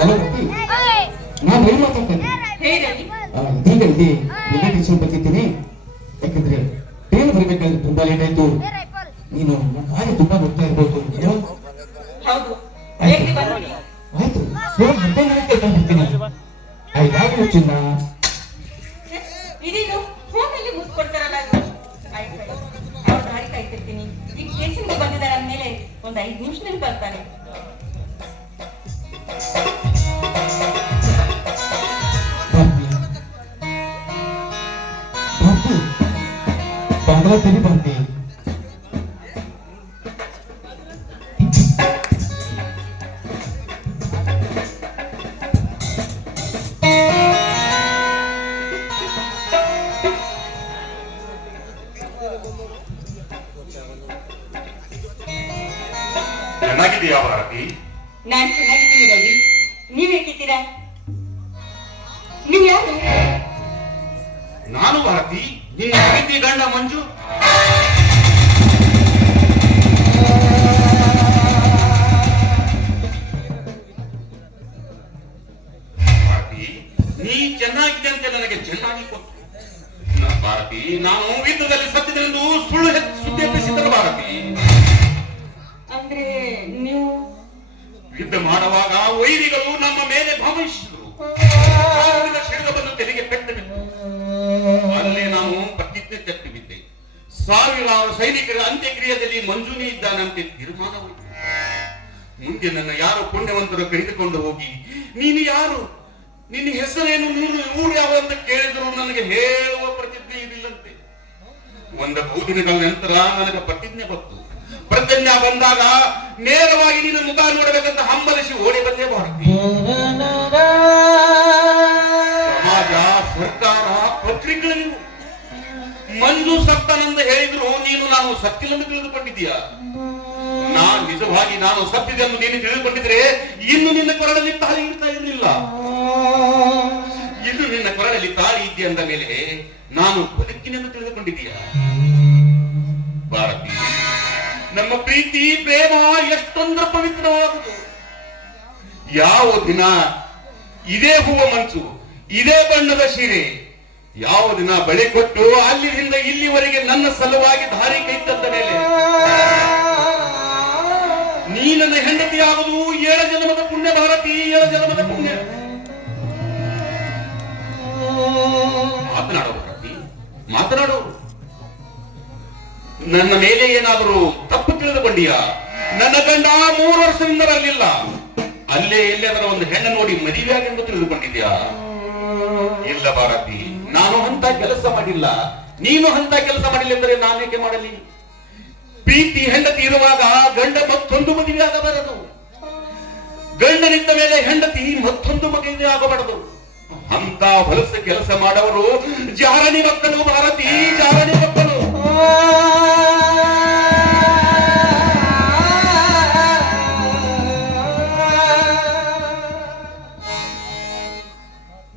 Hello Ravi, ನಾನು ರವಿ ಮಾತಾಡ್ತೇನೆ. ಇದೀಗ ಇಲ್ಲಿ ರಿಲೇಟಿವ್ಸ್ ಬರ್ತಿದ್ದೀನಿ. ಯಾಕಂದ್ರೆ ಟ್ರೈನ್ ಬರಬೇಕಾದ್ರೆ ತುಂಬಾ ಲೇಟ್ ಆಯ್ತು. ನೀನು ಹಾಗೆ ತುಂಬಾ ಹೋಗ್ತಾ ಇರ್ಬೋದು. ಆಯ್ತು, ಫೋನ್ ಮಧ್ಯಾಹ್ನಕ್ಕೆ ಬರ್ತೀನಿ. ಆಯ್ತು ಚಿನ್ನ. ಇದೀಗ ಫೋನಲ್ಲಿ ಮುಸ್ಕೊಡ್ತಾರಲ್ಲ, ಅವ್ರ ದಾರಿ ಕಾಯ್ತಿರ್ತೀನಿ. ಈಗ ಸ್ಟೇಷನ್ಗೆ ಬಂದಿದ್ದಾರೆ ಅಂದ್ಮೇಲೆ ಒಂದು 5 ನಿಮಿಷದಲ್ಲಿ ಬರ್ತಾರೆ. ಬಂಗಾಳದಲ್ಲಿ ಬಂದೆ. ಚೆನ್ನಾಗಿದೆಯಾ ಭಾರತಿ? ನಾನ್ ಚೆನ್ನಾಗಿದ್ದೀನಿ ರವಿ. ನೀವ್ ಹೇಗಿದ್ದೀರಾ? ನೀವ್ ಯಾರು? ನಾನು ಭಾರತಿ, ನಿನ್ನ ಪ್ರೀತಿ ಗಂಡ ಮಂಜು. ಭಾರತಿ, ನೀ ಚೆನ್ನಾಗಿದೆ ಅಂತ ನನಗೆ ಚೆನ್ನಾಗಿ ಗೊತ್ತು. ಭಾರತಿ, ನಾನು ಯುದ್ಧದಲ್ಲಿ ಸತ್ತಿದ್ದರೆಂದು ಸುಳ್ಳು ಸುದ್ದಿ ಎಬ್ಬಿಸಿದ್ದರು ಭಾರತಿ. ಅಂದ್ರೆ ನೀವು ಯುದ್ಧ ಮಾಡುವಾಗ ವೈರಿಗಳು ನಮ್ಮ ಮೇಲೆ ಭಾವಿಸಿದರು. ಸಿಡಿದವನ್ನು ತೆರಿಗೆ ಪೆಟ್ಟು ಬಿತ್ತು. ಅಲ್ಲೇ ನಾವು ಪ್ರತಿಜ್ಞೆ ತೆತ್ತು ಬಿದ್ದೆ. ಸಾವಿರಾರು ಸೈನಿಕರ ಅಂತ್ಯಕ್ರಿಯೆಯಲ್ಲಿ ಮಂಜುನೇ ಇದ್ದಾನಂತೆ ತೀರ್ಮಾನವಾಯಿತು. ಮುಂದೆ ನನ್ನ ಯಾರು ಪುಣ್ಯವಂತರು ಕರೆದುಕೊಂಡು ಹೋಗಿ, ನೀನು ಯಾರು, ನಿನ್ನ ಹೆಸರೇನು, ಊರು ಯಾವ ಅಂತ ಕೇಳಿದ್ರು ನನಗೆ ಹೇಳುವ ಪ್ರತಿಜ್ಞೆ ಇರಲಿಲ್ಲಂತೆ. ಒಂದು ಬಹುದಿನಗಳ ನಂತರ ನನಗೆ ಪ್ರತಿಜ್ಞೆ ಬಂತು. ಪ್ರತಿಜ್ಞೆ ಬಂದಾಗ ನೇರವಾಗಿ ನಿನ್ನ ಮುಖ ನೋಡಬೇಕಂತ ಹಂಬಲಿಸಿ ಓಡಿ ಬಂದೇ ಭಾರತಿ. ಸಮಾಜ, ಸರ್ಕಾರ, ಪತ್ರಿಕೆಗಳು ಮಂಜು ಸತ್ತನೆಂದು ಹೇಳಿದ್ರು ನೀನು ನಾನು ಸತ್ತಿಲೆಂದು ತಿಳಿದುಕೊಂಡಿದ್ದೀಯ. ನಿಜವಾಗಿ ನಾನು ಸತ್ತಿದೆಂದು ನೀನು ತಿಳಿದುಕೊಂಡಿದ್ರೆ ಇನ್ನು ನಿನ್ನ ಕೊರಳಲ್ಲಿ ತಾಳಿ ಇರ್ತಾ ಇರಲಿಲ್ಲ. ಇನ್ನು ನಿನ್ನ ಕೊರಳಲ್ಲಿ ತಾಳಿ ಇದೆಯ ಅಂದ ಮೇಲೆ ನಾನು ಬದುಕಿನೆಂದು ತಿಳಿದುಕೊಂಡಿದ್ದೀಯ. ಭಾರತಿ, ನಮ್ಮ ಪ್ರೀತಿ ಪ್ರೇಮ ಎಷ್ಟೊಂದು ಪವಿತ್ರವಾಗುವುದು. ಯಾವ ದಿನ ಇದೇ ಹೂವ ಮಂಚು, ಇದೇ ಬಣ್ಣದ ಸೀರೆ, ಯಾವ ದಿನ ಬಳಿ ಕೊಟ್ಟು ಅಲ್ಲಿಂದ ಇಲ್ಲಿವರೆಗೆ ನನ್ನ ಸಲುವಾಗಿ ದಾರಿ ಕೈತಂದ ಮೇಲೆ ನೀ ನನ್ನ ಹೆಂಡತಿಯಾಗುವುದು 7 ಜನ್ಮದ ಪುಣ್ಯ ಭಾರತಿ, 7 ಜನ್ಮದ ಪುಣ್ಯ. ಮಾತನಾಡೋ ಭಾರತಿ, ಮಾತನಾಡೋ. ನನ್ನ ಮೇಲೆ ಏನಾದರೂ ತಪ್ಪು ತಿಳಿದುಕೊಂಡಿಯಾ? ನನ್ನ ಗಂಡ 3 ವರ್ಷದಿಂದ ಬರಲಿಲ್ಲ. ಅಲ್ಲೇ ಎಲ್ಲಾದರೂ ಒಂದು ಹೆಣ್ಣು ನೋಡಿ ಮದುವೆಯಾಗೆಂದು ತಿಳಿದುಕೊಂಡಿದ್ಯಾ? ಇಲ್ಲ ಭಾರತಿ, ನಾನು ಅಂತ ಕೆಲಸ ಮಾಡಿಲ್ಲ. ನೀನು ಅಂತ ಕೆಲಸ ಮಾಡಿಲ್ಲ ಎಂದರೆ ನಾನೇಕೆ ಮಾಡಲಿ? ಪ್ರೀತಿ ಹೆಂಡತಿ ಇರುವಾಗ ಗಂಡ ಮತ್ತೊಂದು ಮದುವೆ ಆಗಬಾರದು. ಗಂಡನಿದ್ದ ಮೇಲೆ ಹೆಂಡತಿ ಮತ್ತೊಂದು ಮದುವೆ ಆಗಬಾರದು. ಅಂತ ಹೊಲಸ ಕೆಲಸ ಮಾಡವರು ಜಾರಣಿ ಮಕ್ಕಳು ಭಾರತಿ, ಜಾರಣಿ ಮಕ್ಕಳು.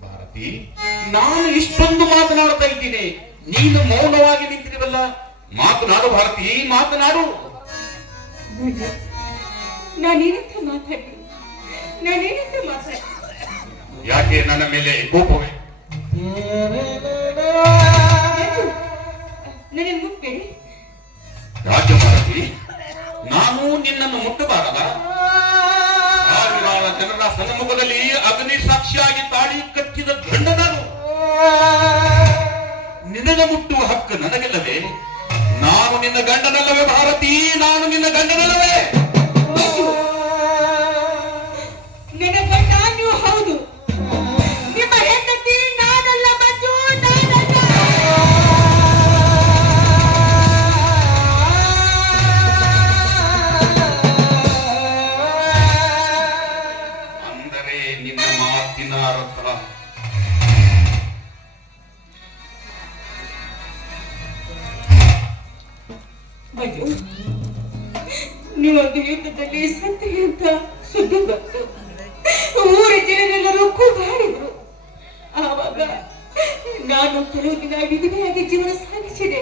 ಭಾರತಿ, ನಾನು ಇಷ್ಟೊಂದು ಮಾತನಾಡ್ತಾ ಇದ್ದೀನಿ, ನೀನು ಮೌನವಾಗಿ ನಿಂತಿರುವಲ್ಲ. ಮಾತನಾಡು ಭಾರತಿ, ಮಾತನಾಡು. ನಾನೇನಂತ ಮಾತಾಡಿ ಯಾಕೆ ನನ್ನ ಮೇಲೆ ಕೋಪವೇ? ನನ್ನ ಮುಟ್ಬೇಡಿ. ರಾಜ್ಯ ಭಾರತಿ, ನಾನು ನಿನ್ನನ್ನು ಮುಟ್ಟಬಾರದ? ಸಾವಿರಾರು ಜನರ ಸನ್ಮುಖದಲ್ಲಿ ಅಗ್ನಿ ಸಾಕ್ಷಿಯಾಗಿ ತಾಳಿ ಕಟ್ಟಿದ ಗಂಡ ನಾನು. ನಿನಗೆ ಮುಟ್ಟುವ ಹಕ್ಕು ನನಗೆಲ್ಲವೇ? ನಾನು ನಿನ್ನ ಗಂಡನಲ್ಲವೇ ಭಾರತಿ? ನಾನು ನಿನ್ನ ಗಂಡನಲ್ಲವೇ? ನಿನ್ನ ಗಂಡ ನೀವು ಹೌದು, ನಿಮ್ಮ ಹೆಂಡತಿ ನಾನಲ್ಲ ಮಂಜು, ನಾನಲ್ಲ. ಅಂದರೆ ನಿನ್ನ ಮಾತಿನ ಅರ್ಥ ಮಂಜು, ನೀವೊಂದು ಯುದ್ಧದಲ್ಲಿ ಸತ್ಯ ಅಂತ ಸುದ್ದಿ ಬಂತು. ಊರ ಜನರೆಲ್ಲರೂ ಕೂಗಾಡಿದ್ರು. ಆವಾಗ ನಾನು ಕೆಲವು ದಿನ ವಿಧವೆಯಾಗಿ ಜೀವನ ಸಾಗಿಸಿದೆ.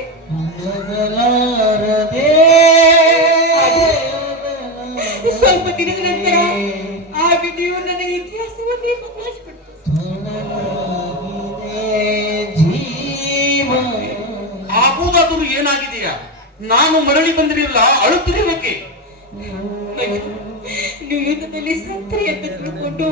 ಸ್ವಲ್ಪ ದಿನದ ನಂತರ ಆ ವಿಧಿಯು ನನ್ನ ಇತಿಹಾಸ ನಾನು ಮರಳಿ ಬಂದಿರಲಿಲ್ಲ, ಅಳುತ್ತಿರಬೇಕೆ? ನೀವು ಯುದ್ಧದಲ್ಲಿ ಸತ್ರಿ ಅಂತ ತಿಳ್ಕೊಂಡು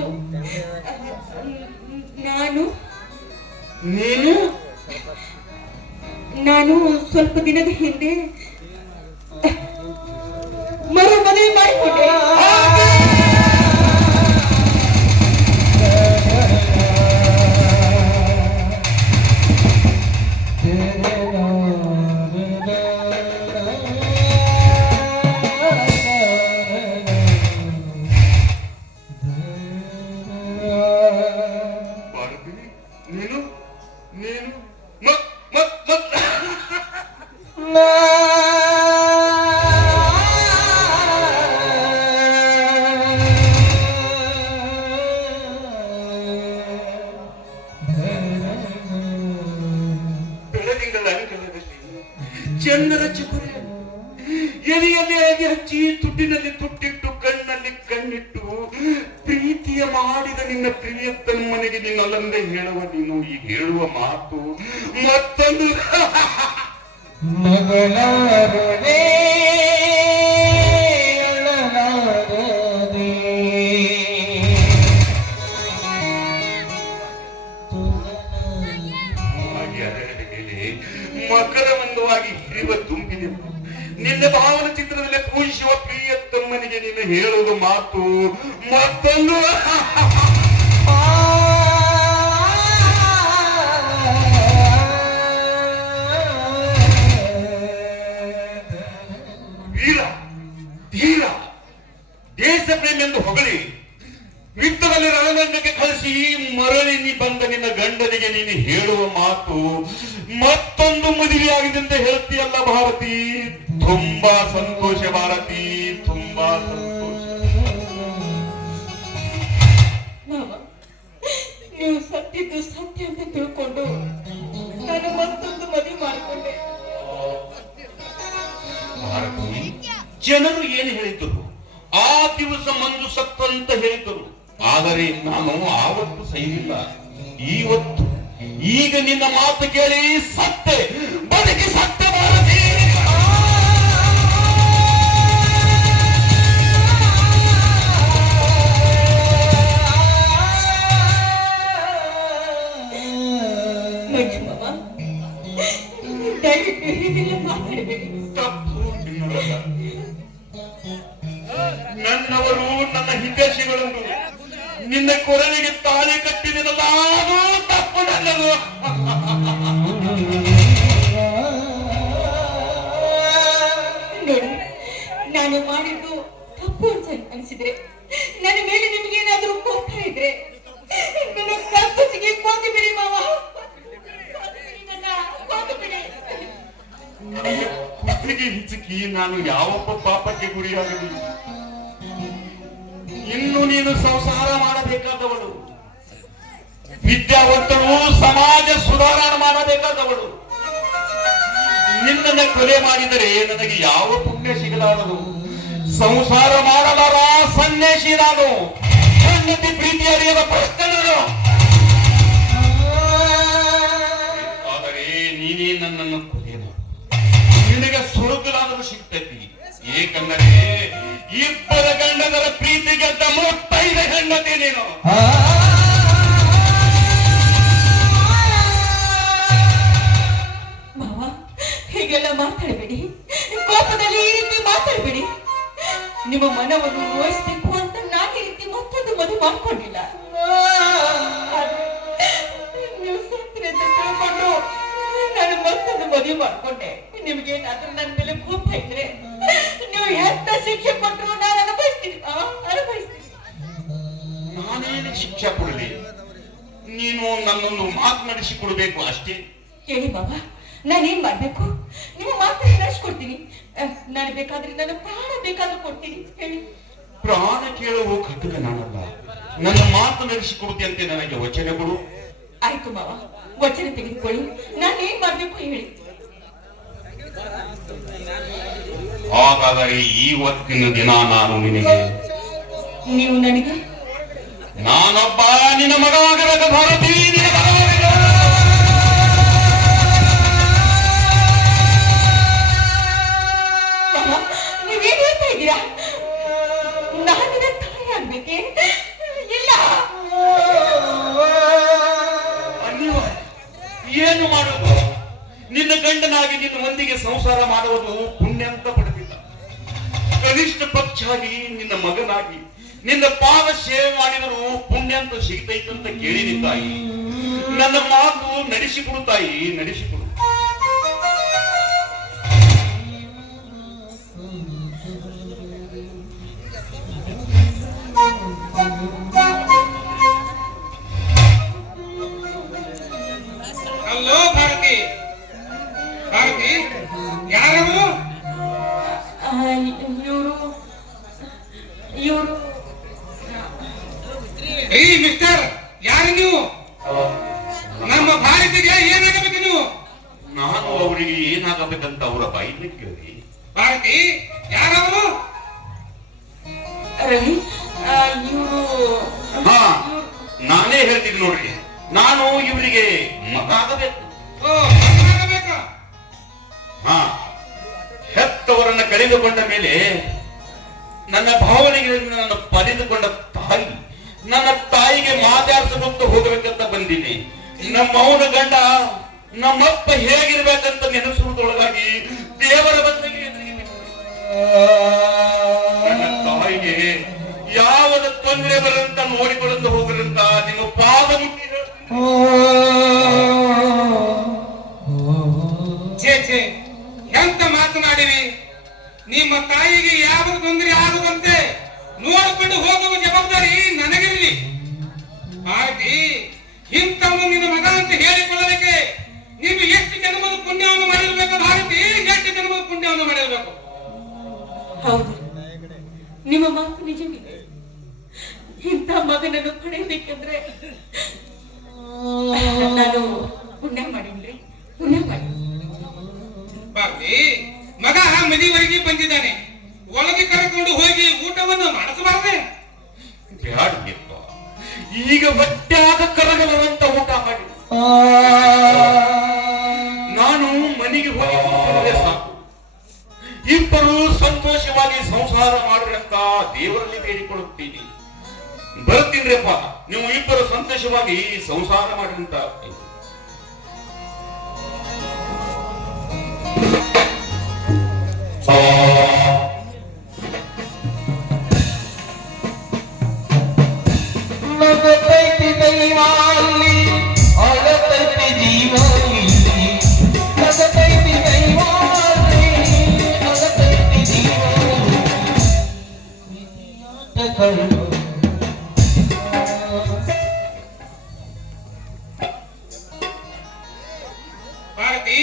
ನಾನು ಸ್ವಲ್ಪ ದಿನದ ಹಿಂದೆ ಮರು ಮದುವೆ ಮಾಡಿಕೊಂಡೆ. ಚಂದದ ಚುಕುರೆ ಎಲೆಯಲ್ಲಿ ಅಗಿ ಹಚ್ಚಿ, ತುಟ್ಟಿನಲ್ಲಿ ತುಟ್ಟಿಟ್ಟು, ಕಣ್ಣಲ್ಲಿ ಕಣ್ಣಿಟ್ಟು, ಪ್ರೀತಿಯ ಮಾಡಿದ ನಿನ್ನ ಪ್ರಿಯತನ ಮನೆಗೆ ನಿನ್ನಲ್ಲಂದೆ ಹೇಳುವ ನೀನು ಈಗ ಹೇಳುವ ಮಾತು ಮತ್ತೊಂದು ಮಗಳಾರದೆ ಮಕರವಂದವಾಗಿ ಹಿರಿವ ತುಂಬಿದೆ. ನಿನ್ನ ಭಾವನ ಚಿತ್ರದಲ್ಲಿ ಪೂಜಿಸುವ ಪ್ರಿಯತಮ್ಮನಿಗೆ ನೀನು ಹೇಳುವ ಮಾತು ಮತ್ತೊಂದು ವೀರ ಧೀರ ದೇಶ ಪ್ರೇಮಿ ಎಂದು ಹೊಗಳಿ ಯುದ್ಧದಲ್ಲಿ ರಣರಂಗಕ್ಕೆ ಕಳಿಸಿ ಮರಳಿ ನೀ ಬಂದ ನಿನ್ನ ಗಂಡನಿಗೆ ನೀನು ಹೇಳುವ ಮಾತು ಮತ್ತೊಂದು ಮದುವೆಯಾಗಿದೆ ಅಂತ ಹೇಳ್ತೀಯಲ್ಲ ಭಾರತಿ. ತುಂಬಾ ಸಂತೋಷ ಭಾರತಿ, ತುಂಬಾ ಸಂತೋಷ. ನೀವು ಸತ್ತಿದ್ದು ಸತ್ಯ ಅಂತ ತಿಳ್ಕೊಂಡು ನಾನು ಮತ್ತೊಂದು ಮದುವೆ ಮಾಡಿಕೊಂಡೆ. ಭಾರತಿ, ಜನರು ಏನು ಹೇಳಿದ್ದರು? ಆ ದಿವಸ ಮಂಜು ಸತ್ತು ಅಂತ ಹೇಳಿದ್ದರು. ಆದರೆ ನಾನು ಆವತ್ತು ಸೈಲಿಲ್ಲ. ಇವತ್ತು ಈಗ ನಿನ್ನ ಮಾತು ಕೇಳಿ ಸತ್ತೆ, ಬದುಕಿ ಸತ್ತೆ ಭಾರತಿ. ದಯವಿಟ್ಟು ಹೀಗೆಲ್ಲ ಮಾತಾಡಬೇಡಿ. ತಪ್ಪು ನಿನ್ನದಲ್ಲ. ನನ್ನವರು ನನ್ನ ಹಿತೈಷಿಗಳನ್ನು ನಿನ್ನ ಕೊರಳಿಗೆ ತಾಳಿ ಕಟ್ಟಿದಲ್ಲ, ಅದು ತಪ್ಪು ನನ್ನದು. ನೋಡಿ, ನಾನು ಮಾಡಿದ್ದು ತಪ್ಪು ಅನಿಸಿದ್ರೆ, ನನ್ನ ಮೇಲೆ ನಿಮ್ಗೇನಾದ್ರೂ ಕೋಪ ಇದ್ರೆ ನನ್ನ ಕತ್ತುಸಿಗೆ ಕೋತಿ ಬಿಡಿ ಮಾವ, ಕೋತಿ ಬಿಡಿ. ಕುತ್ತಿಗೆ ಹಿಚಕಿ ನಾನು ಯಾವೊಬ್ಬ ಪಾಪಕ್ಕೆ ಗುರಿಯಾಗಲಿ. ಇನ್ನು ನೀನು ಸಂಸಾರ ಮಾಡಬೇಕಾದವಳು, ವಿದ್ಯಾವಂತರು, ಸಮಾಜ ಸುಧಾರಣೆ ಮಾಡಬೇಕಾದವಳು. ನಿನ್ನನ್ನು ಕೊಲೆ ಮಾಡಿದರೆ ನನಗೆ ಯಾವ ಪುಣ್ಯ ಸಿಗಲಾರದು. ಸಂಸಾರ ಮಾಡಲಾರ ಸನ್ಯಾಸಿ ನಾನು. ಹೆಂಡತಿ ಪ್ರೀತಿ ಅರಿಯದ ಪ್ರಶ್ನೆಗಳು. ಆದರೆ ನೀನೇ ನನ್ನನ್ನು ಕೊಲೆ ಮಾಡು, ನಿನಗೆ ಸ್ವರ್ಗಲಾದರೂ ಸಿಗ್ತೈತಿ. ಏಕೆಂದರೆ ಇಬ್ಬರ ಗಂಡದರ ಪ್ರೀತಿಗೆ ಮುತ್ತೈದ ಹೆಂಡತಿ ನೀನು. ಮಾವ, ಹೀಗೆಲ್ಲ ಮಾತಾಡಬೇಡಿ. ಕೋಪದಲ್ಲಿ ಈ ರೀತಿ ಮಾತಾಡಬೇಡಿ. ನಿಮ್ಮ ಮನವನ್ನು ನೋಯಿಸಬೇಕು ಅಂತ ನಾನು ಈ ರೀತಿ ಮತ್ತೊಂದು ಮದುವೆ ಮಾಡ್ಕೊಂಡಿಲ್ಲ. ನೀವು ಸತ್ರಿ ಅಂತ ತಿಳ್ಕೊಂಡು ನಾನು ಮತ್ತೊಂದು ಮದುವೆ ಮಾಡ್ಕೊಂಡೆ. ನಿಮ್ಗೇನಾದ್ರೂ ನನ್ನ ಮೇಲೆ ಕೋಪ ಇದ್ರೆ ನೀವು ಎಂತ ಶಿಕ್ಷೆ ಕೊಟ್ಟರು ನಾನು ಅನುಭವಿಸ್ತೀನಿ. ನಾನೇನು ಶಿಕ್ಷೆ ಕೊಡಲಿ? ನೀನು ನನ್ನನ್ನು ಮಾತನಾಡಿಸಿಕೊಡ್ಬೇಕು ಅಷ್ಟೇ. ಹೇಳಿ ಬಾಬಾ, ನಾನೇನ್ ಮಾಡ್ಬೇಕು? ನಿಮ್ಮ ಮಾತು ನಡೆಸ್ಕೊಡ್ತೀನಿ. ನಾನು ಬೇಕಾದ್ರೆ ನನ್ನ ಪ್ರಾಣ ಬೇಕಾದ್ರೂ ಕೊಡ್ತೀನಿ. ಹೇಳಿ. ಪ್ರಾಣ ಕೇಳುವ ಖಡ್ಗ ನಾನಲ್ಲ. ನನ್ನ ಮಾತು ನಡೆಸಿಕೊಡುತ್ತೆ ನನಗೆ ವಚನ ಕೊಡು. ಆಯ್ತು ಮಾವ, ವಚನ ತೆಗೆದುಕೊಳ್ಳಿ. ನಾನೇನ್ ಮಾಡ್ಬೇಕು ಹೇಳಿ. ಹಾಗಾದರೆ ಇವತ್ತಿನ ದಿನ ನಾನು ನಿನಗೆ, ನೀವು ನನಗೆ, ನಾನೊಬ್ಬ ನಿನ್ನ ಮಗ ಆಗಬೇಕು ಭಾರತಿ. ನಿನ್ನ ಮಗ ಇಲ್ಲ. ಅನಿವಾರ್ಯ. ಏನು ಮಾಡುವುದು? ನಿನ್ನ ಗಂಡನಾಗಿ ನಿನ್ನ ಮಂದಿಗೆ ಸಂಸಾರ ಮಾಡುವುದು ಪುಣ್ಯ ಅಂತ ಪಡೆದಿಲ್ಲ. ಕನಿಷ್ಠ ಪಕ್ಷಾಗಿ ನಿನ್ನ ಮಗನಾಗಿ ನಿನ್ನ ಪಾದ ಸೇವೆ ಮಾಡಿದರೂ ಪುಣ್ಯ ಅಂತ ಸಿಗ್ತೈತಂತ ಕೇಳಿನಿ ತಾಯಿ. ನನ್ನ ಮಾತು ನಡೆಸಿಕೊಡು ತಾಯಿ, ನಡೆಸಿಕೊಡು. ಹಲೋ ಭಾರತಿ, ಭಾರತಿ ಯಾರವರು? ಇವರು ಏ ಮಿಸ್ಟರ್, ಯಾರು ನೀವು? ನಮ್ಮ ಭಾರತಿಗೆ ಏನಾಗಬೇಕು ನೀವು? ನಾನು ಅವರಿಗೆ ಏನಾಗಬೇಕಂತ ಅವರ ಬಾಯಿನ ಕೇಳಿ. ಭಾರತಿ ಯಾರವರು? ರವಿ, ಇವರು ಹಾ, ನಾನೇ ಹೇಳ್ತೀನಿ ನೋಡ್ರಿ. ನಾನು ಇವರಿಗೆ ಮಗ ಆಗಬೇಕು. ಓ, ಮಗನಾಗಬೇಕಾ? ಹಾ, ಹೆತ್ತವರನ್ನ ಕಳೆದುಕೊಂಡ ಮೇಲೆ ನನ್ನ ಭಾವನೆಗಳನ್ನು ನಾನು ಪಡೆದುಕೊಂಡ ತಾಯಿ, ನನ್ನ ತಾಯಿಗೆ ಮಾತಾಡಿಸಬೇಕು ಹೋಗಬೇಕಂತ ಬಂದೀನಿ. ನಮ್ಮವನ ಗಂಡ ನಮ್ಮಪ್ಪ ಹೇಗಿರ್ಬೇಕಂತ ನೆನೆಸುವುದರೊಳಗಾಗಿ ದೇವರ ಬಂದಿಗೆ ಎದುರಿಗೆ ನಿಂತು ನನ್ನ ತಾಯಿಗೆ ಯಾವದ ತೊಂದರೆ ಬರಂತ ನೋಡಿಕೊಳ್ಳಲು ಹೋಗರಂತ ನಿಮ್ಮ ಪಾದ ಮುಟ್ಟಿ ಛೇ ಛೇ, ಎಂತ ಮಾತನಾಡಿರಿ? ನಿಮ್ಮ ತಾಯಿಗೆ ಯಾವ ತೊಂದರೆ ಆಗುವಂತೆ ನೋಡಿಕೊಂಡು ಹೋಗುವ ಜವಾಬ್ದಾರಿ ನನಗಿರಲಿ. ಭಾರತಿ, ಇಂಥವನು ನಿನ್ನ ಮಗ ಅಂತ ಹೇಳಿಕೊಳ್ಳಲಿಕ್ಕೆ ನೀವು ಎಷ್ಟು ಜನ್ಮದ ಪುಣ್ಯವನ್ನು ಮಾಡಿರ್ಬೇಕು ಭಾರತಿ, ಎಷ್ಟು ಜನ್ಮದ ಪುಣ್ಯವನ್ನು ಮಾಡಿರ್ಬೇಕು. ಹೌದು, ನಿಮ್ಮ ಮಾತು ನಿಜವಿದೆ. ಇಂಥ ಮಗನನ್ನು ಪಡೆಯಬೇಕಂದ್ರೆ ನಾನು ಪುಣ್ಯ ಮಾಡಿನ್ರಿ, ಪುಣ್ಯ ಮಾಡಿ. ಭಾರತಿ, ಮಗ ಮದುವೆವರೆಗೆ ಬಂದಿದ್ದಾನೆ, ಒಳಗೆ ಕರೆಕೊಂಡು ಹೋಗಿ ಊಟವನ್ನು ಮಾಡಿಸಬಾರದೆ? ಬ್ಯಾಡ್ಯಪ್ಪ, ಈಗ ಹೊಟ್ಟ್ಯಾಗ ಕರಗಲವಂತ ಊಟ ಮಾಡಿ ನಾನು ಮನೆಗೆ ಹೋಗಿ ಕೂತಿದ್ರೆ ಸಾಕು. ಇಬ್ಬರು ಸಂತೋಷವಾಗಿ ಸಂಸಾರ ಮಾಡ್ರಿ ಅಂತ ದೇವರಲ್ಲಿ ಬೇಡಿಕೊಳ್ಳುತ್ತೀನಿ. ಬರ್ತೀನ್ರಿಪ್ಪ, ನೀವು ಇಬ್ಬರು ಸಂತೋಷವಾಗಿ ಸಂಸಾರ ಮಾಡ್ರಿ ಅಂತ. ನಗತೈತಿ ದೈವಾಲಿ, ಅಳತೈತಿ ಜೀವಾಲಿ. ನಗತೈತಿ ದೈವಾಲಿ, ಅಳತೈತಿ ಜೀವಾಲಿ. ಕಣ್ಣು ಭಾರತಿ,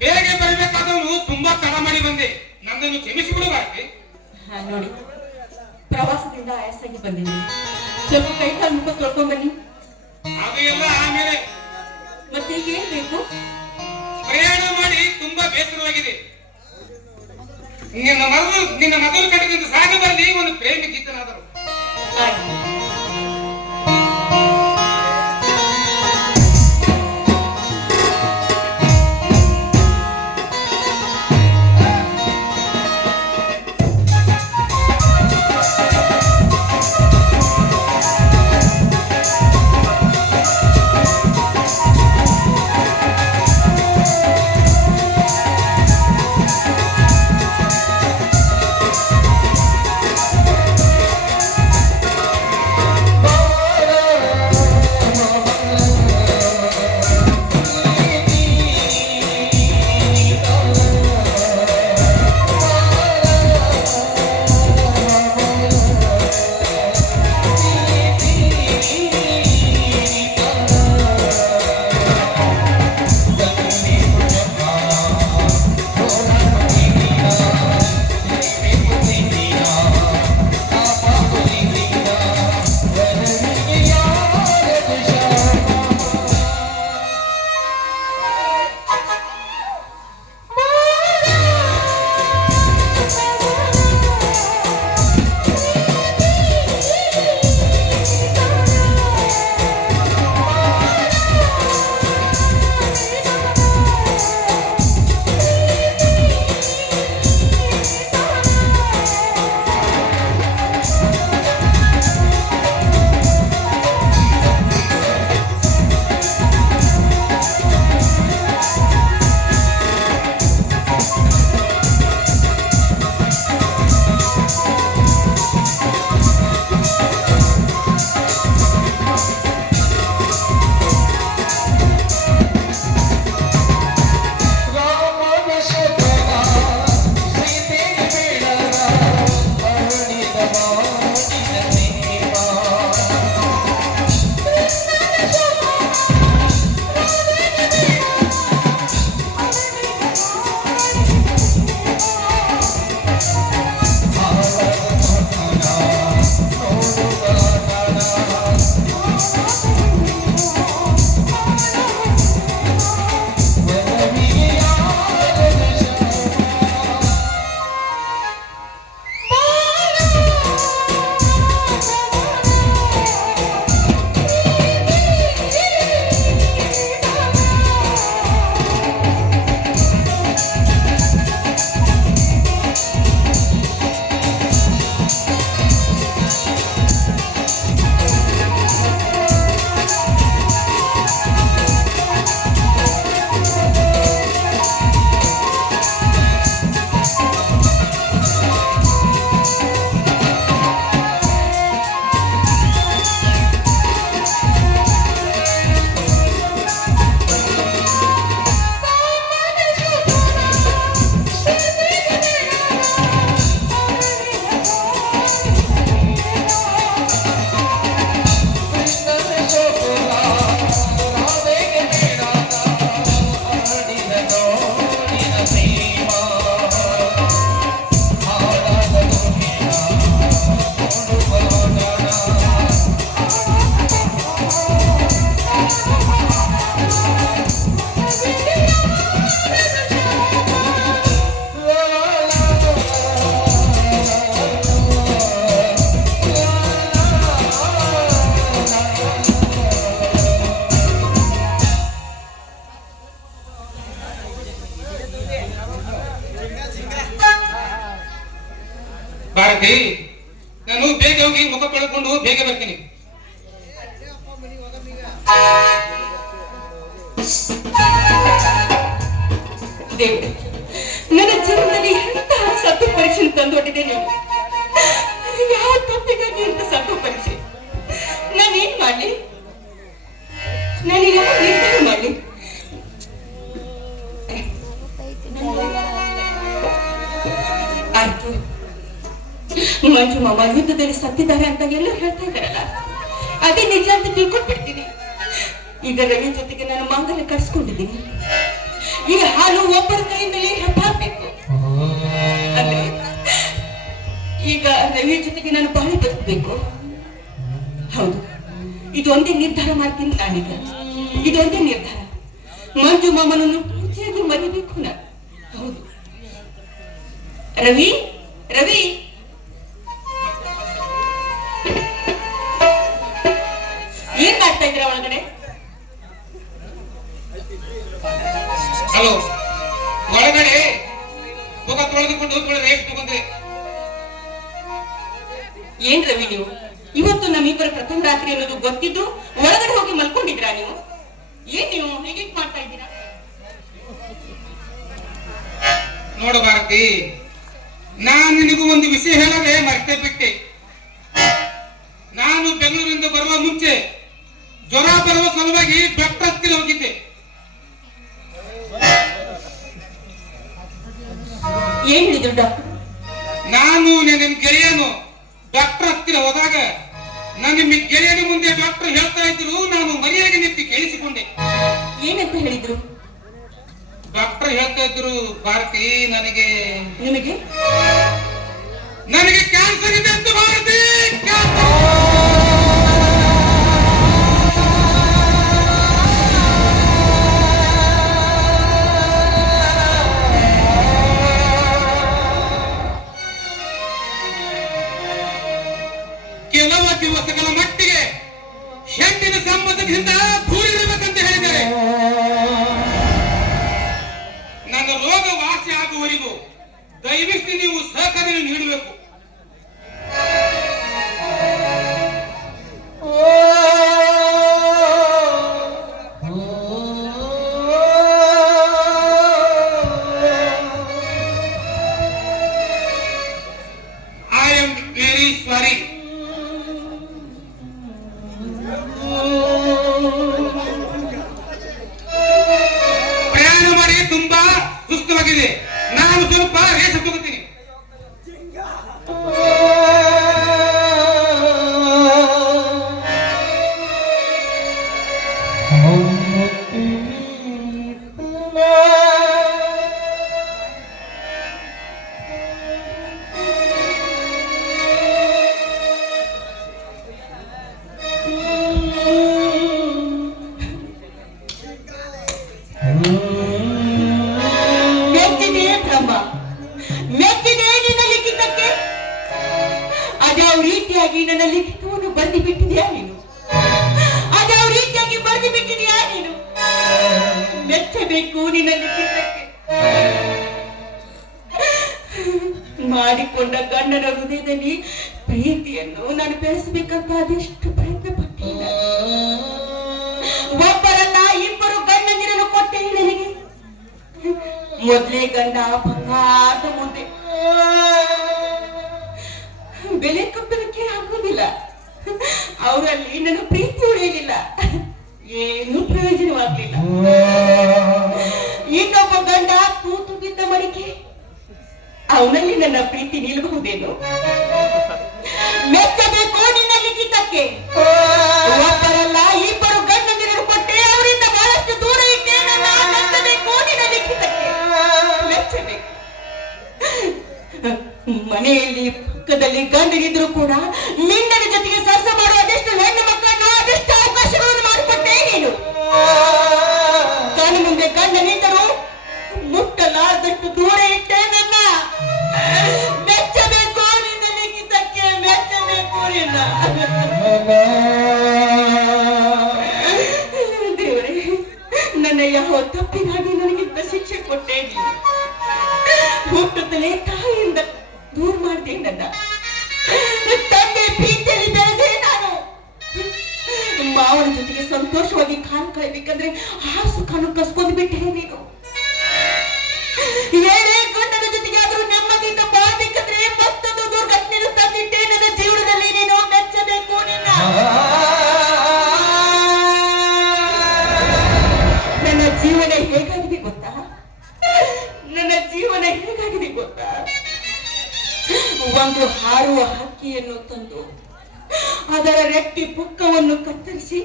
ಬೇಗ ಬರಬೇಕಾದವನು ತುಂಬಾ ತಡ ಮಾಡಿ ಬಂದೆ, ನನ್ನನ್ನು ಕ್ಷಮಿಸಿಬಿಡು ಭಾರತಿ. ನೋಡಿ, ಪ್ರವಾಸದಿಂದ ಆಯಾಸಾಗಿ ಬಂದಿದ್ದೀನಿ. ಸ್ವಲ್ಪ ಕೈ ಕಾಲು ಮುಖ ತೊಳ್ಕೊಂಡ್ ಬನ್ನಿ. ಅದು ಎಲ್ಲ ಆಮೇಲೆ. ಮತ್ತೆ ಈಗ ಏನ್ ಬೇಕು? ಪ್ರಯಾಣ ಮಾಡಿ ತುಂಬಾ ಬೇಸರವಾಗಿದೆ. ನಿನ್ನ ಮೊದಲು ಕಡೆಗಿಂದ ಸಾಗದಲ್ಲಿ ಒಂದು ಪ್ರೇಮಿ ಗೀತನಾದರು. ಆಯ್ತು. ದೇವ್ರೆ, ನನ್ನ ಜೀವನದಲ್ಲಿ ಎಂತಹ ಸತ್ತು ಪರೀಕ್ಷೆ ತಂದೊಡ್ಡಿದೆ ನೀವು. ಯಾವ ತಪ್ಪಿಗಾಗಿ ಅಂತ ಸತ್ತು ಪರೀಕ್ಷೆ? ನಾನೇನ್ ಮಾಡ್ಲಿ? ನಾನು ಯಾವ ನಿರ್ಧಾರ ಮಾಡ್ಲಿ? ಆಯ್ತು, ಮಂಜು ಮಾಮ ಯುದ್ಧದಲ್ಲಿ ಸತ್ತಿದ್ದಾರೆ ಅಂತ ಎಲ್ಲ ಹೇಳ್ತಾ ಇದ್ದಾರಲ್ಲ, ಅದೇ ನಿಜ ಅಂತ ತಿಳ್ಕೊಂಡ್ಬಿಡ್ತೀನಿ. ಈಗ ರವಿ ಜೊತೆಗೆ ನಾನು ಮಾಂಗಲ್ಯ ಕಟ್ಸ್ಕೊಂಡಿದ್ದೀನಿ. ಈ ಹಾಲು ಒಬ್ಬರ ಕೈಯಿಂದಲೇ ಹಾಕ್ಬೇಕು. ಅಂದ್ರೆ ಈಗ ರವಿ ಜೊತೆಗೆ ನಾನು ಬಾಳಿ ಬದುಕಬೇಕು. ಹೌದು, ಇದೊಂದೇ ನಿರ್ಧಾರ ಮಾಡ್ತೀನಿ ನಾನೀಗ. ಇದೊಂದೇ ನಿರ್ಧಾರ, ಮಂಜು ಮಾಮನನ್ನು ಪೂರ್ತಿಯಾಗಿ ಮರಿಬೇಕು ನಾನು. ಹೌದು. ರವಿ, ರವಿ, ಏನ್ ಮಾಡ್ತಾ ಇದ್ರ ಒಳಗಡೆ? ಹಲೋ, ಒಳಗಡೆ ಮುಖ ತೊಳೆದುಕೊಂಡು ರೇಟ್ ತಗೊಂಡ್ರೆ. ಏನ್ ರವಿ ನೀವು ಇವತ್ತು ನಮ್ಮಿಬ್ಬರ ಪ್ರಥಮ ರಾತ್ರಿ ಅನ್ನೋದು ಗೊತ್ತಿದ್ದು ಒಳಗಡೆ ಹೋಗಿ ಮಲ್ಕೊಂಡಿದ್ರಾ ನೀವು? ಏನ್ ನೀವು ಹೇಗೆ ಮಾಡ್ತಾ ಇದ್ದೀರಾ? ನೋಡು ಭಾರತಿ, ನಾನು ನಿನಗೂ ಒಂದು ವಿಷಯ ಹೇಳದೆ ಮರ್ತೇ ಬಿಟ್ಟೆ. ನಾನು ಬೆಂಗಳೂರಿಂದ ಬರುವ ಮುಂಚೆ ಜ್ವರ ಬರುವ ಸಲುವಾಗಿ ಡಾಕ್ಟರ್ ಹತ್ತಿರ ಹೋಗಿದ್ದೆ. ಏನ್ ಹೇಳಿದ್ರು ಡಾಕ್ಟರ್? ನಾನು ನನ್ನ ಗೆಳೆಯನು ಡಾಕ್ಟರ್ ಹತ್ತಿರ ಹೋದಾಗ ನನ್ನ ಗೆಳೆಯನ ಮುಂದೆ ಡಾಕ್ಟರ್ ಹೇಳ್ತಾ ಇದ್ರು, ನಾನು ಮರಿಯಾಗಿ ನಿಂತು ಕೇಳಿಸಿಕೊಂಡೆ. ಏನಂತ ಹೇಳಿದ್ರು? ಡಾಕ್ಟರ್ ಹೇಳ್ತಾ ಇದ್ರು, ಭಾರತಿ ನಿನಗೆ ಕ್ಯಾನ್ಸರ್ ಇದೆ ಅಂತ. ಭಾರತಿ, ಕೆಲವು ದಿವಸಗಳ ಮಟ್ಟಿಗೆ ಹೆಣ್ಣಿನ ಸಂಬಂಧದಿಂದ ದೂರಿಡಬೇಕಂತ ಹೇಳಿದ್ದಾರೆ. ನನ್ನ ರೋಗ ವಾಸಿ ಆಗುವವರೆಗೂ ದಯವಿಟ್ಟು ನೀವು ಸಹಕಾರ ನೀಡಬೇಕು. I am very sorry. ಪ್ರಯಾಣ ಮಾಡಿ ತುಂಬಾ ಸುಸ್ತವಾಗಿದೆ. ನಾನು ಸ್ವಲ್ಪ ರೇಸ್ ತಗೋತೀನಿ. ಮೆಚ್ಚಿದೆಯೇ ಬ್ರಹ್ಮ, ಮೆಚ್ಚಿದೆಯೇ ನಿನ್ನ ಲಿಖಿತಕ್ಕೆ? ಅದ್ಯಾವ ರೀತಿಯಾಗಿ ನನ್ನ ಲಿಖಿತವನ್ನು ಬರೆದು ಬಿಟ್ಟಿದೆಯಾ ನೀನು? ಅದ್ಯಾವ ರೀತಿಯಾಗಿ ಬರೆದು ಬಿಟ್ಟಿದೆಯಾ ನೀನು? ಮೆಚ್ಚಬೇಕು ನಿನ್ನ ಲಿಖಿತಕ್ಕೆ. ಮಾಡಿಕೊಂಡ ಗಂಡನ ಹೃದಯದಲ್ಲಿ ಪ್ರೀತಿಯನ್ನು ನಾನು ಬೆಳೆಸಬೇಕಂತ ಅದೆಷ್ಟು ಪ್ರಯತ್ನ ಪಟ್ಟಿಲ್ಲ. ಒಬ್ಬರಲ್ಲ ಇಬ್ಬರು ಗಂಡಂದಿರನ್ನು ಕೊಟ್ಟೆ ನನಗೆ. ಮೊದಲೇ ಗಂಡ ಬಂಗಾರದ ಮುಂದೆ ಬೆಲೆ ಕಪ್ಪಲಿಕ್ಕೆ ಆಗುವುದಿಲ್ಲ. ಅವರಲ್ಲಿ ನನ್ನ ಪ್ರೀತಿ ಉಳಿಯಲಿಲ್ಲ, ಏನು ಪ್ರಯೋಜನವಾಗಲಿಲ್ಲ. ಇನ್ನೊಬ್ಬ ಗಂಡ ಕೂತು ಬಿದ್ದ ಮಡಿಕೆ, ಅವನಲ್ಲಿ ನನ್ನ ಪ್ರೀತಿ ನಿಲ್ಲಬಹುದೇನು? ಮೆಚ್ಚಬೇಕು ನಿನ್ನ ಲಿಖಿತಕ್ಕೆ. ಒಬ್ಬರಲ್ಲ ಇಬ್ಬರು ಗಂಡಂದಿರನ್ನು ಕೊಟ್ಟೆ, ಅವರಿಂದ ಬಹಳಷ್ಟು ದೂರ ಇಟ್ಟೆ. ನನ್ನ ಮೆಚ್ಚಬೇಕು ನಿನ್ನ ಲಿಖಿತಕ್ಕೆ, ಮೆಚ್ಚಬೇಕು. ಮನೆಯಲ್ಲಿ ಪಕ್ಕದಲ್ಲಿ ಗಂಡನಿದ್ರು ಕೂಡ ಮಿಂಡನ ಜೊತೆಗೆ ಸರ್ಸ ಮಾಡುವ ಅದೆಷ್ಟು ಹೆಣ್ಣು ಮಕ್ಕಳನ್ನು ಅದೆಷ್ಟು ಅವಕಾಶಗಳನ್ನು ಮಾಡಿಕೊಟ್ಟೆ ನೀನು. ಕಣ್ಣು ಮುಂದೆ ಗಂಡನಿದ್ದರು ಮುಟ್ಟಲಾರ್ದಷ್ಟು ದೂರ ಇಟ್ಟೆ ನನ್ನ. ಮೆಚ್ಚಬೇಕು ನಿನ್ನ ಲಿಖಿತಕ್ಕೆ, ಮೆಚ್ಚಬೇಕು ನಿನ್ನ. ದೇವರೇ, ನನ್ನ ಯಾವ ತಪ್ಪಿಗಾಗಿ ನನಗಿಂತ ಶಿಕ್ಷೆ ಕೊಟ್ಟೆ ನೀನು. ಹುಟ್ಟುತ್ತಲೇ ತಾಯಿಯಿಂದ ದೂರ ಮಾಡಿದೆ ನನ್ನ. ತಂದೆ ಪ್ರೀತಿಯಲ್ಲಿ ಬೆಳೆದೆ ನಾನು. ಮಾವ ಅವನ ಜೊತೆಗೆ ಸಂತೋಷವಾಗಿ ಕಾಲ ಕಳೆಯಬೇಕಂದ್ರೆ ಆ ಸುಖನು ಕಸ್ಕೊಂಡು ಬಿಟ್ಟೆ ನೀನು. ಏನೇ ಗಂಡನ ಜೊತೆಗೆ ಆದ್ರೂ ನೆಮ್ಮದಿಯಿಂದ ಬಾಳ್ಬೇಕಂದ್ರೆ ಮತ್ತೊಂದು ದುರ್ಘಟನೆ ತಂದಿಟ್ಟೆ ನನ್ನ ಜೀವನದಲ್ಲಿ. ನೀನು ಮೆಚ್ಚಬೇಕು ನಿನ್ನ. ನನ್ನ ಜೀವನ ಹೇಗಾಗಿದೆ ಗೊತ್ತಾ? ನನ್ನ ಜೀವನ ಹೇಗಾಗಿದೆ ಗೊತ್ತಾ? ಒಂದು ಹಾರುವ ಹಕ್ಕಿಯನ್ನು ತಂದು ಅದರ ರೆಕ್ಕೆ ಪುಕ್ಕವನ್ನು ಕತ್ತರಿಸಿ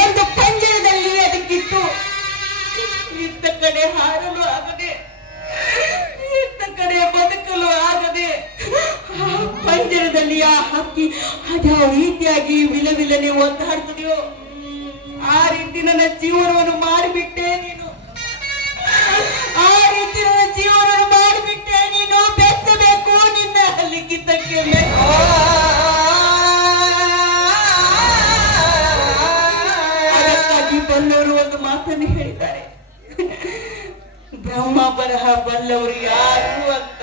ಒಂದು ಪಂಜರದಲ್ಲಿ ಅದಕ್ಕಿಟ್ಟು ಇತ್ತ ಕಡೆ ಹಾರಲು ಆಗದೆ ಇತ್ತ ಕಡೆ ಬದುಕಲು ಆಗದೆ ಆ ಪಂಜರದಲ್ಲಿ ಆ ಹಕ್ಕಿ ಅದ್ಯಾವ ರೀತಿಯಾಗಿ ವಿಲವಿಲನೆ ಒದ್ದಾಡ್ತದೆಯೋ ಆ ರೀತಿ ನನ್ನ ಜೀವನವನ್ನು ಮಾಡಿಬಿಟ್ಟೆ ನೀನು. ಆ ರೀತಿ ನನ್ನ ಜೀವನವನ್ನು ಮಾಡಿಬಿಟ್ಟೆ ನೀನು. ಬೆಚ್ಚಬೇಕು ನಿನ್ನ ಲಿಖಿತಕ್ಕೆ. ಅದಕ್ಕಾಗಿ ಬಲ್ಲವರು ಒಂದು ಮಾತನ್ನು ಹೇಳಿದ್ದಾರೆ, ಬ್ರಹ್ಮ ಬರಹ ಬಲ್ಲವರು ಯಾರು ಅಂತ.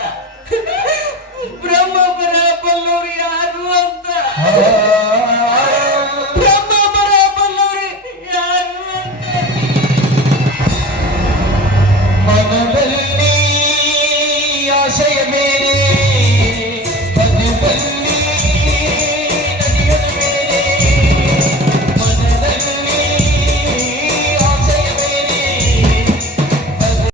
ಬ್ರಹ್ಮ ಬರಹ ಬಲ್ಲವರು ಯಾರು ಅಂತ. ಬ್ರಹ್ಮ ಬರಹ ಬಲ್ಲವರು ಯಾರು ಅಂತ.